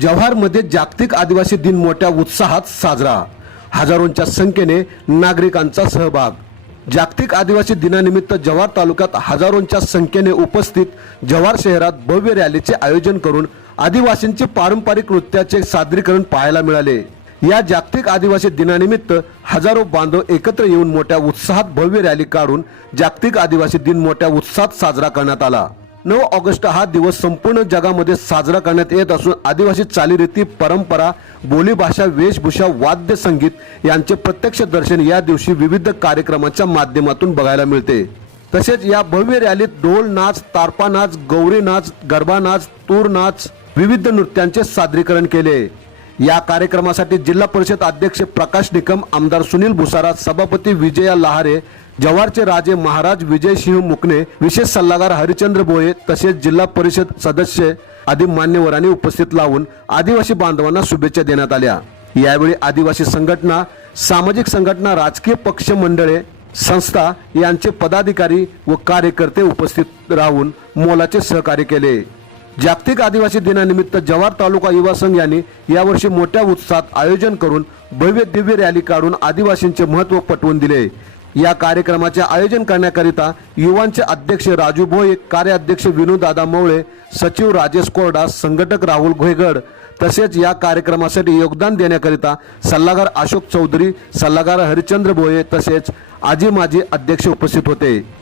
जव्हारमध्ये जागतिक आदिवासी दिन मोठ्या उत्साहात साजरा हजारोंच्या संख्येने नागरिकांचा सहभाग जागतिक आदिवासी दिनानिमित्त जव्हार तालुक्यात हजारोंच्या संख्येने उपस्थित जव्हार शहरात भव्य रॅलीचे आयोजन करून आदिवासींचे पारंपरिक नृत्याचे सादरीकरण पाहायला मिळाले या जागतिक आदिवासी दिनानिमित्त हजारो बांधव एकत्र येऊन मोठ्या उत्साहात भव्य रॅली काढून जागतिक आदिवासी दिन मोठ्या उत्साहात साजरा करण्यात आला नऊ ऑगस्ट हा दिवस संपूर्ण जगामध्ये साजरा करण्यात येत असून आदिवासी चालीरीती परंपरा बोलीभाषा वेशभूषा वाद्य संगीत यांचे प्रत्यक्ष दर्शन या दिवशी विविध कार्यक्रमांच्या माध्यमातून बघायला मिळते तसेच या भव्य रॅलीत ढोल नाच तारपा नाच गौरी नाच गरबा नाच तूर नाच विविध नृत्यांचे सादरीकरण केले या कार्यक्रमासाठी जिल्हा परिषद अध्यक्ष प्रकाश निकम आमदार सुनील भुसारा सभापती विजया लहारे जव्हारचे राजे महाराज विजयसिंह मुकणे विशेष सल्लागार हरिचंद्र बोये तसेच जिल्हा परिषद सदस्य आदी मान्यवरांनी उपस्थित लावून आदिवासी बांधवांना शुभेच्छा देण्यात आल्या यावेळी आदिवासी संघटना सामाजिक संघटना राजकीय पक्ष मंडळे संस्था यांचे पदाधिकारी व कार्यकर्ते उपस्थित राहून मोलाचे सहकार्य केले जागतिक आदिवासी दिनानिमित्त जव्हार तालुका युवा संघ यांनी यावर्षी मोठ्या उत्साहात आयोजन करून भव्य दिव्य रॅली काढून आदिवासींचे महत्व पटवून दिले या कार्यक्रमाचे आयोजन करण्याकरिता युवांचे अध्यक्ष राजू भोये कार्याध्यक्ष दादा मवळे सचिव राजेश कोरडा संघटक राहुल घोयगड तसेच या कार्यक्रमासाठी योगदान देण्याकरिता सल्लागार अशोक चौधरी सल्लागार हरिचंद्र भोये तसेच आजी माजी अध्यक्ष उपस्थित होते